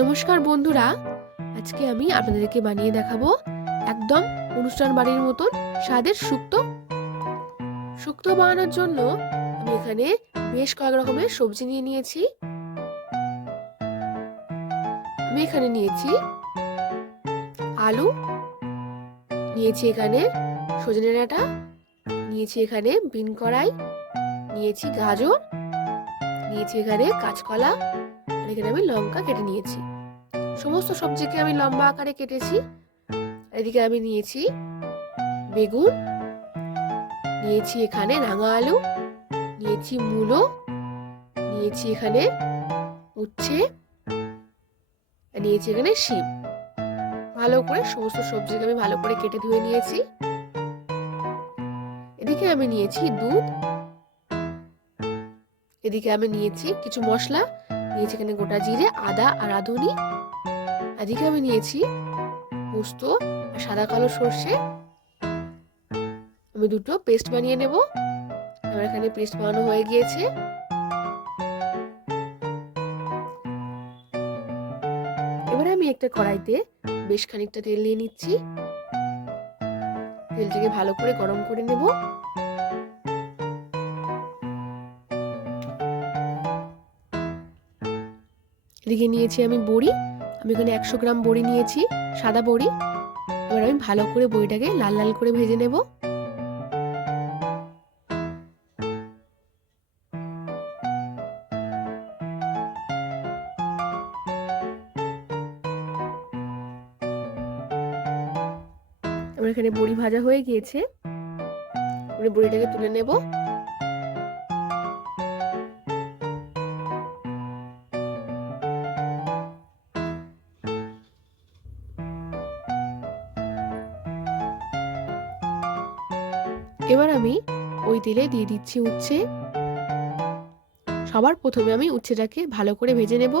নমস্কার বন্ধুরা, আজকে আমি আপনাদেরকে বানিয়ে দেখাবো একদম অনুষ্ঠান বাড়ির মতন স্বাদের শুক্তো। শুক্তো বানানোর জন্য আমি এখানে বেশ কয়েক রকমের সবজি নিয়ে নিয়েছি। আমি এখানে নিয়েছি আলু, নিয়েছি এখানে সজনে ডাঁটা, নিয়েছি এখানে বিন কড়াই, নিয়েছি গাজর, নিয়েছি এখানে কাঁচকলা, আর এখানে আমি লঙ্কা কেটে নিয়েছি। সমস্ত সবজিকে আমি লম্বা আকারে কেটেছি। এদিকে আমি নিয়েছি বেগুন, নিয়েছি এখানে রাঙা আলু, নিয়েছি মূলো, নিয়েছি এখানে উচ্ছে, নিয়েছি এখানে শিম। ভালো করে সমস্ত সবজিকে আমি ভালো করে কেটে ধুয়ে নিয়েছি। এদিকে আমি নিয়েছি দুধ, এদিকে আমি নিয়েছি কিছু মশলা, নিয়েছি এখানে গোটা জিরে, আদা আর রাঁধুনি। এদিকে আমি নিয়েছি পোস্ত আর সাদা কালো সর্ষে। আমি দুটো পেস্ট বানিয়ে নেব। আমার এখানে পেস্ট বানানো হয়ে গিয়েছে। এবারে আমি একটা কড়াইতে বেশ খানিকটা তেল নিয়ে নিচ্ছি। তেলটাকে ভালো করে গরম করে নেব। এদিকে নিয়েছি আমি বড়ি। আমি এখানে 100 গ্রাম বড়ি নিয়েছি, সাদা বড়ি। এবার আমি ভালো করে বড়িটাকে লাল লাল করে ভেজে নেব। আমার এখানে বড়ি ভাজা হয়ে গিয়েছে। বড়িটাকে তুলে নেব। এবার আমি ওই তেলে দিয়ে দিচ্ছি উচ্ছে। সবার প্রথমে আমি উচ্ছেটাকে ভালো করে ভেজে নেব।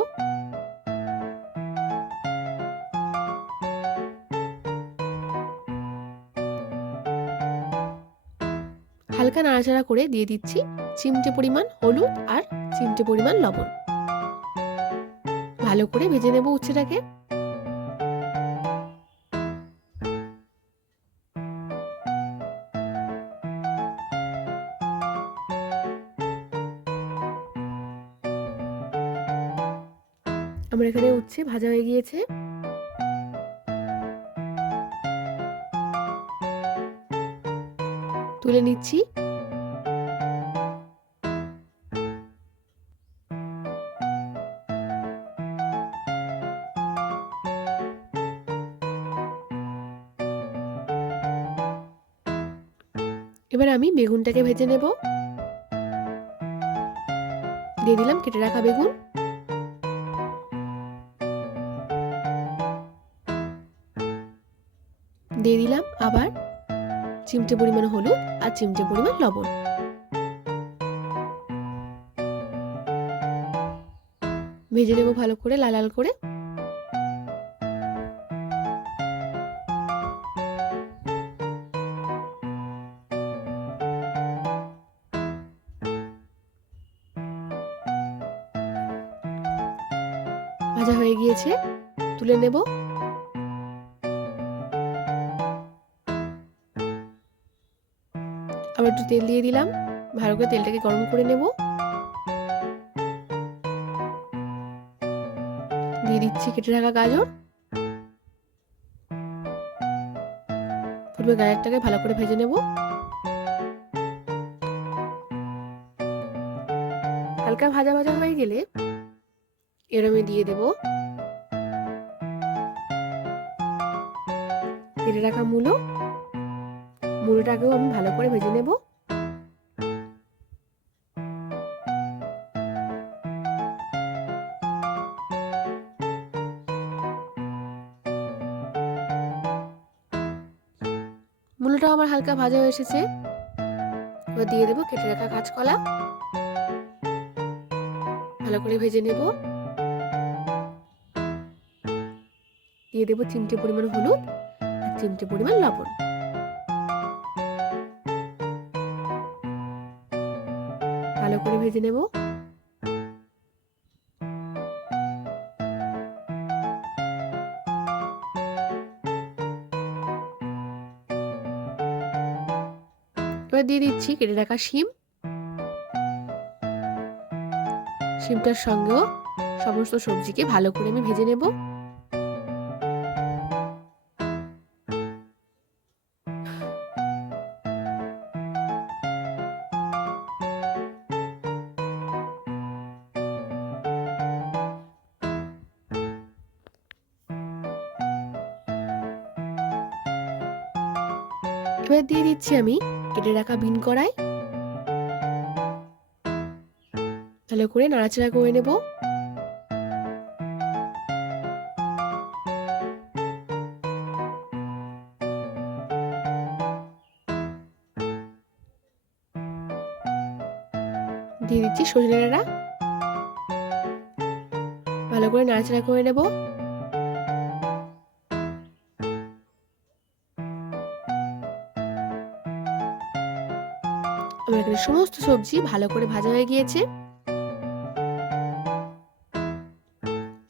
হালকা নাড়াচাড়া করে দিয়ে দিচ্ছি চিমটে পরিমাণ হলুদ আর চিমটে পরিমাণ লবণ। ভালো করে ভেজে নেব উচ্ছেটাকে। আমার এখানে উচ্ছে ভাজা হয়ে গিয়েছে। তুলে নিচ্ছি। এবার আমি বেগুনটাকে ভেজে নেব। দিয়ে দিলাম কেটে রাখা বেগুন। দিয়ে দিলাম আবার চিমটে পরিমাণ হলুদ আর চিমটে পরিমাণ লবণ। ভেজে নেব ভালো করে লাল লাল করে। ভাজা হয়ে গিয়েছে, তুলে নেব। আবার একটু তেল দিয়ে দিলাম। ভালো করে তেলটাকে গরম করে নেব। দিয়ে দিচ্ছি কেটে রাখা গাজর। প্রথমে গাজরটাকে ভালো করে ভেজে নেব। হালকা ভাজা ভাজা হয়ে গেলে এর আমি দিয়ে দেব কেটে রাখা মূলো। মূলোটাকেও আমি ভালো করে ভেজে নেব। মূলোটাও আমার হালকা ভাজা হয়ে এসেছে। এবার দিয়ে দেবো কেটে রাখা কাঁচকলা। ভালো করে ভেজে নেব। দিয়ে দেবো চিমটে পরিমাণ হলুদ আর চিমটে পরিমাণ লবণ। ভালো করে ভেজে নেব। এবার দিয়ে দিচ্ছি কেটে রাখা শিম। শিমটার সঙ্গেও সমস্ত সবজিকে ভালো করে আমি ভেজে নেব। এবার দিয়ে দিচ্ছি আমি কেটে রাখা বিন কড়াই। ভালো করে নাড়াচাড়া করে নেব। দিয়ে দিচ্ছি সজনে ডাঁটা। ভালো করে নাড়াচাড়া করে নেব। আমার এখানে সমস্ত সবজি ভালো করে ভাজা হয়ে গিয়েছে,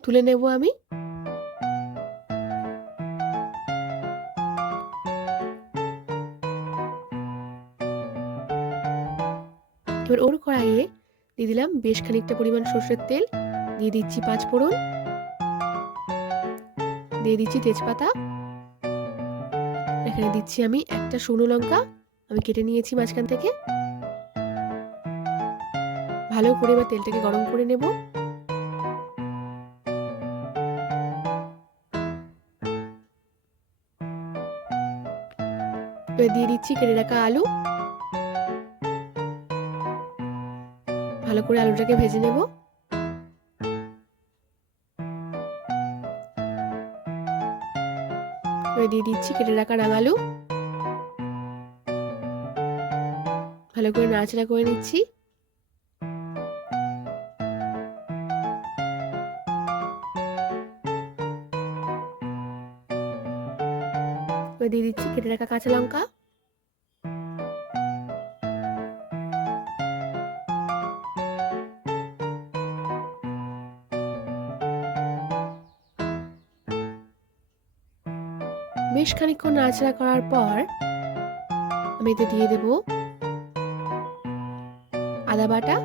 তুলে নেব আমি। এবার ওর কড়াইয়ে দিয়ে দিলাম বেশ খানিকটা পরিমাণ সরষের তেল, দিয়ে দিচ্ছি 5 ফোড়ন, দিয়ে দিচ্ছি তেজপাতা, এখানে দিচ্ছি আমি একটা শুকনো লঙ্কা আমি কেটে নিয়েছি মাঝখান থেকে। ভালো করে এবার তেলটাকে গরম করে নেব। এবার দিয়ে দিচ্ছি কেটে রাখা আলু। ভালো করে আলুটাকে ভেজে নেব। এবার দিয়ে দিচ্ছি কেটে রাখা রাঙালু। ভালো করে নাড়াচাড়া করে নিচ্ছি। এবার দিয়ে দিচ্ছি কেটে রাখা কাঁচা লঙ্কা। বেশ খানিকক্ষণ নাড়াচাড়া করার পর আমি এতে দিয়ে দেব আদা বাটা,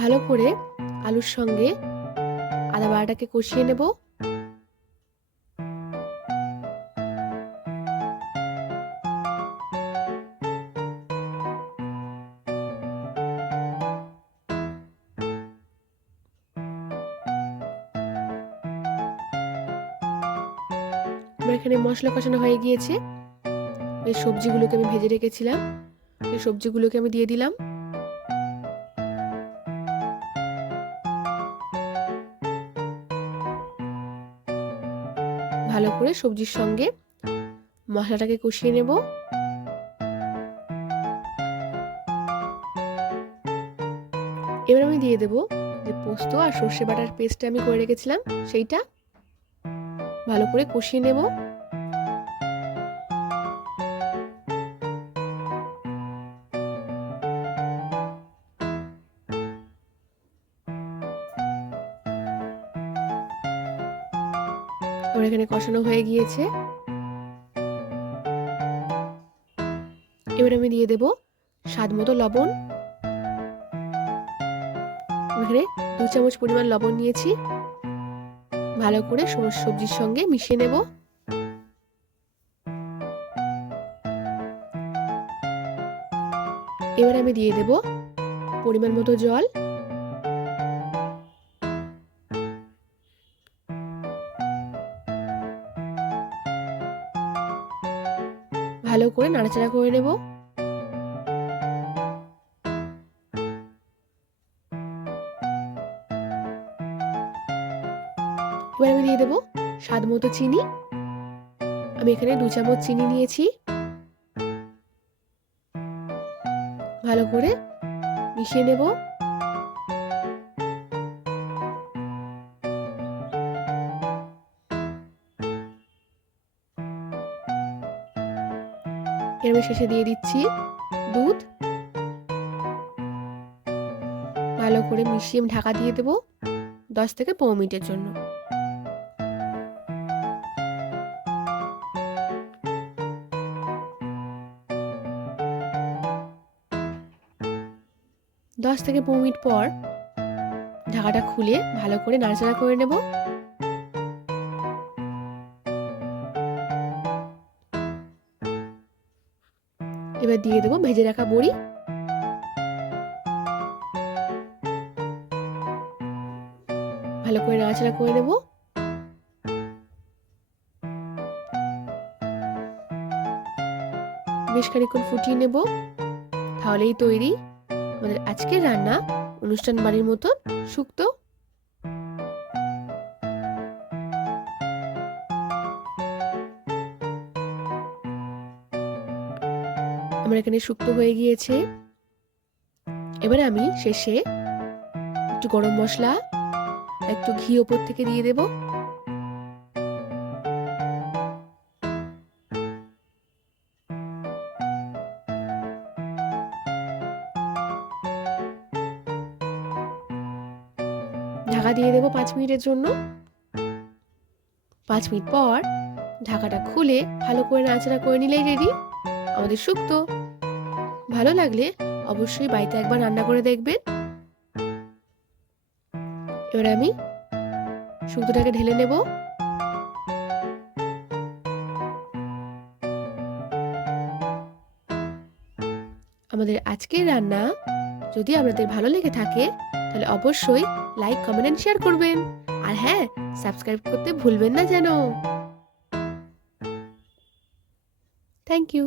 ভালো করে আলুর সঙ্গে আদা বাটাটাকে কষিয়ে নেব। আমার এখানে মশলা কষানো হয়ে গিয়েছে। এই সবজিগুলোকে আমি ভেজে রেখেছিলাম, এই সবজিগুলোকে আমি দিয়ে দিলাম। ভালো করে সবজির সঙ্গে মশলাটাকে কষিয়ে নেব। এবার আমি দিয়ে দেব যে পোস্ত আর সর্ষে বাটার পেস্টটা আমি করে রেখেছিলাম, সেইটা ভালো করে কষিয়ে নেব। আমার এখানে কষানো হয়ে গিয়েছে। এবার আমি দিয়ে দেব স্বাদ মতো লবণ। এখানে 2 চামচ পরিমাণ লবণ নিয়েছি। ভালো করে সমস্ত সবজির সঙ্গে মিশিয়ে নেব। এবার আমি দিয়ে দেব পরিমাণ মতো জল। ভালো করে নাড়াচাড়া করে নেব। এবার আমি দিয়ে দেব স্বাদ মতো চিনি। আমি এখানে 2 চামচ চিনি নিয়েছি। ভালো করে মিশিয়ে নেব। এর আমি শেষে দিয়ে দিচ্ছি দুধ। ভালো করে মিশিয়ে ঢাকা দিয়ে দেব 10 থেকে 15 মিনিটের জন্য। 10 থেকে 15 মিনিট পর ঢাকাটা খুলে ভালো করে নাড়াচাড়া করে নেব। এবার দিয়ে দেবো ভেজে রাখা বড়ি। ভালো করে নাড়াচাড়া করে নেব। বেশ খানিকক্ষণ ফুটিয়ে নেব, তাহলেই তৈরি আমাদের আজকের রান্না অনুষ্ঠান বাড়ির মতন শুক্তো। আমার এখানে শুক্তো হয়ে গিয়েছে। এবার আমি শেষে একটু গরম মশলা, একটু ঘি ওপর থেকে দিয়ে দেব। ঢাকা দিয়ে দেব 5 মিনিটের জন্য। 5 মিনিট পর ঢাকাটা খুলে ভালো করে নাড়াচাড়া করে নিলেই রেডি আমাদের শুক্তো। ভালো লাগলে অবশ্যই বাড়িতে একবার রান্না করে দেখবেন। এবার আমি শুক্তোটাকে ঢেলে নেব। আমাদের আজকের রান্না যদি আপনাদের ভালো লেগে থাকে তাহলে অবশ্যই লাইক, কমেন্ট এন্ড শেয়ার করবেন। আর হ্যাঁ, সাবস্ক্রাইব করতে ভুলবেন না যেন। Thank you.